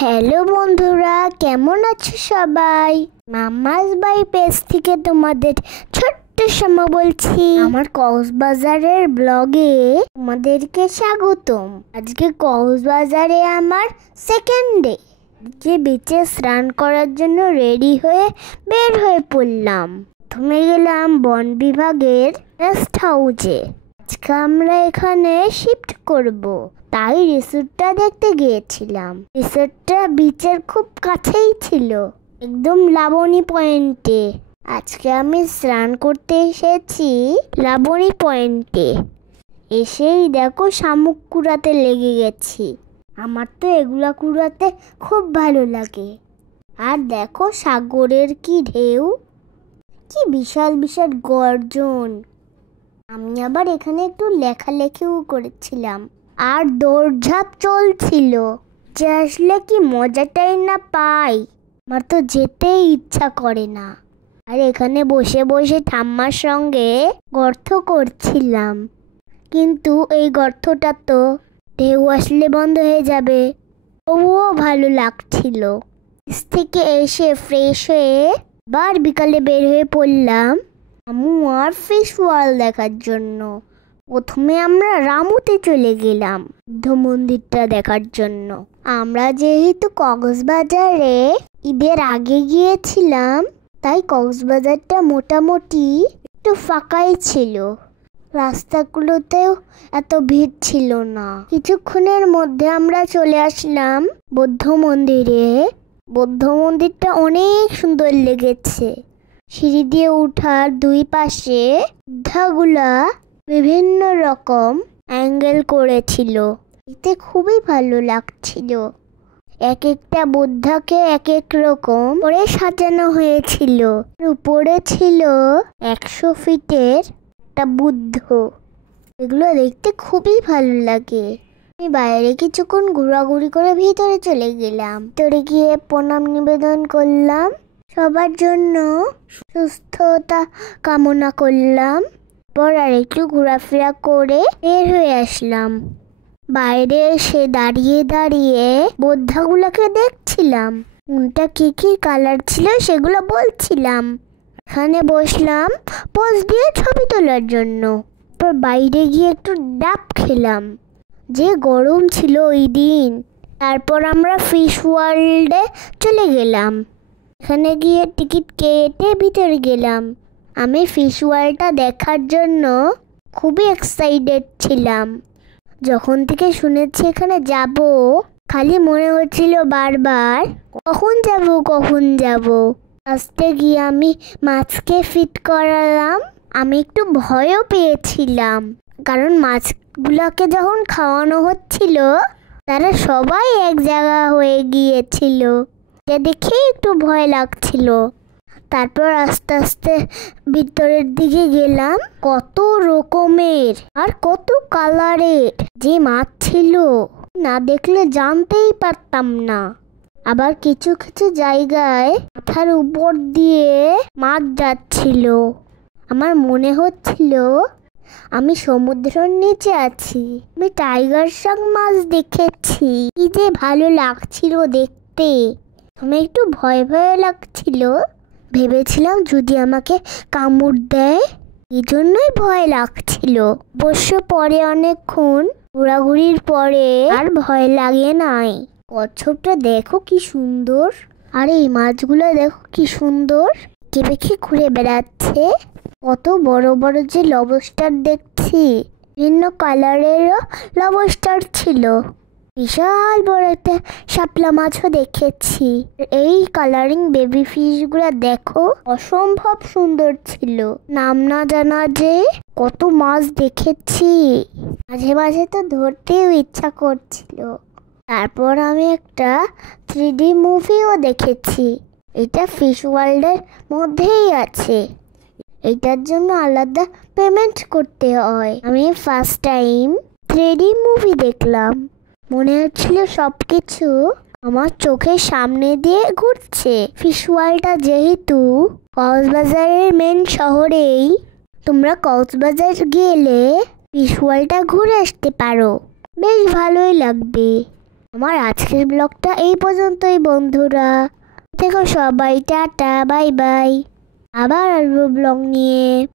Hello বন্ধুরা, কেমন আছো সবাই? মাম্মাস বাই পেজ থেকে তোমাদের ছোট্ট শ্যামা বলছি। আমার কক্সবাজারের ব্লগে তোমাদেরকে স্বাগতম। আজকে কক্সবাজারে আমার সেকেন্ড ডে। যে বিচে স্নান করার জন্য রেডি হয়ে বের হয়ে পড়লাম। প্রথমে গেলাম বন বিভাগের রেস্ট হাউসে। আজকে আমরা এখানে শিফট করব, তাই রিসোর্টটা দেখতে গিয়েছিলাম। রিসোর্টটা বিচের খুব কাছেই ছিল, একদম লাবণী পয়েন্টে। আজকে আমি স্নান করতে এসেছি লাবণী পয়েন্টে। এসেই দেখো শামুক কুড়াতে লেগে গেছি। আমার তো এগুলা কুড়াতে খুব ভালো লাগে। আর দেখো সাগরের কি ঢেউ, কি বিশাল বিশাল গর্জন। আমি আবার এখানে একটু লেখালেখিও করেছিলাম, আর দৌড়ঝাঁপ চলছিল। যে আসলে কি মজাটাই না পাই, আমার তো যেতেই ইচ্ছা করে না। আর এখানে বসে বসে ঠাম্মার সঙ্গে গর্ত করছিলাম, কিন্তু এই গর্তটা তো ঢেউ আসলে বন্ধ হয়ে যাবে। তবুও ভালো লাগছিল। নিচ থেকে এসে ফ্রেশ হয়ে বার বিকালে বের হয়ে পড়লাম আমু আর ফিশ ওয়ার্ল্ড দেখার জন্য। প্রথমে আমরা রামুতে চলে গেলাম বুদ্ধ মন্দিরটা দেখার জন্য। আমরা যেহেতু কক্সবাজারে ঈদের আগে গিয়েছিলাম, তাই কক্সবাজারটা মোটামুটি একটু ফাঁকাই ছিল। রাস্তাগুলোতেও এত ভিড় ছিল না। কিছুক্ষণের মধ্যে আমরা চলে আসলাম বৌদ্ধ মন্দিরে। বৌদ্ধ মন্দিরটা অনেক সুন্দর লেগেছে। সিঁড়ি দিয়ে ওঠার দুই পাশে বুদ্ধাগুলা বিভিন্ন রকম অ্যাঙ্গেল করেছিল, এতে খুবই ভালো লাগছিল। এক একটা বুদ্ধাকে এক এক রকম করে সাজানো হয়েছিল। উপরে ছিল 100 ফিটের একটা বুদ্ধ। এগুলো দেখতে খুবই ভালো লাগে। আমি বাইরে কিছুক্ষণ ঘোরাঘুরি করে ভিতরে চলে গেলাম। ভিতরে গিয়ে প্রণাম নিবেদন করলাম, সবার জন্য সুস্থতা কামনা করলাম। পর আর একটু ঘোরাফেরা করে বের হয়ে আসলাম। বাইরে এসে দাঁড়িয়ে দাঁড়িয়ে বুদ্ধাগুলোকে দেখছিলাম। কোনটা কি কি কালার ছিল সেগুলো বলছিলাম। এখানে বসলাম পোজ দিয়ে ছবি তোলার জন্য। তারপর বাইরে গিয়ে একটু ডাব খেলাম, যে গরম ছিল ওই দিন। তারপর আমরা ফিশ ওয়ার্ল্ডে চলে গেলাম। এখানে গিয়ে টিকিট কেটে ভিতরে গেলাম। আমি ফিশ ওয়ার্ল্ডটা দেখার জন্য খুবই এক্সাইটেড ছিলাম। যখন থেকে শুনেছি এখানে যাব, খালি মনে হচ্ছিল বারবার কখন যাব। আসতে গিয়ে আমি মাছকে ফিট করালাম। আমি একটু ভয়ও পেয়েছিলাম, কারণ মাছগুলোকে যখন খাওয়ানো হচ্ছিল তারা সবাই এক জায়গা হয়ে গিয়েছিল, যা দেখে একটু ভয় লাগছিল। তারপর আস্তে আস্তে ভিতরের দিকে গেলাম। কত রকমের আর কত কালারের যে মাছ ছিল, না দেখলে জানতেই পারতাম না। আবার কিছু কিছু জায়গায় মাথার উপর দিয়ে মাছ যাচ্ছিল। আমার মনে হচ্ছিল আমি সমুদ্রের নিচে আছি। আমি টাইগার শার্ক মাছ দেখেছি, কি যে ভালো লাগছিল দেখতে। আমি একটু ভয় ভয় লাগছিল, ভেবেছিলাম যদি আমাকে কামড় দেয়, এই জন্যই ভয় লাগছিল। অবশ্য পরে অনেকক্ষণ ঘোরাঘুরির পরে আর ভয় লাগে নাই। কচ্ছপটা দেখো কি সুন্দর, আর এই মাছগুলো দেখো কি সুন্দর বেঁকে ঘুরে বেড়াচ্ছে। কত বড় বড় যে লবস্টার দেখছি, বিভিন্ন কালারেরও লবস্টার ছিল। বিশাল বড় একটা শাপলা মাছও দেখেছি। এই কালারিং বেবি ফিশগুলো দেখো অসম্ভব সুন্দর ছিল। নাম না জানা যে কত মাছ দেখেছি, মাঝে মাঝে তো ধরতেও ইচ্ছা করছিল। তারপর আমি একটা 3D মুভিও দেখেছি। এটা ফিশ ওয়ার্ল্ডের মধ্যেই আছে, এটার জন্য আলাদা পেমেন্ট করতে হয়। আমি ফার্স্ট টাইম 3D মুভি দেখলাম। মনে হচ্ছিল সবকিছু আমার চোখের সামনে দিয়ে ঘুরছে। ফিশ ওয়ার্ল্ডটা যেহেতু কক্সবাজারের মেন শহরেই, তোমরা কক্সবাজার গেলে ফিশ ওয়ার্ল্ডটা ঘুরে আসতে পারো, বেশ ভালোই লাগবে। আমার আজকের ব্লগটা এই পর্যন্তই বন্ধুরা। দেখো সবাই, টাটা, বাই বাই। আবার আসবো ব্লগ নিয়ে।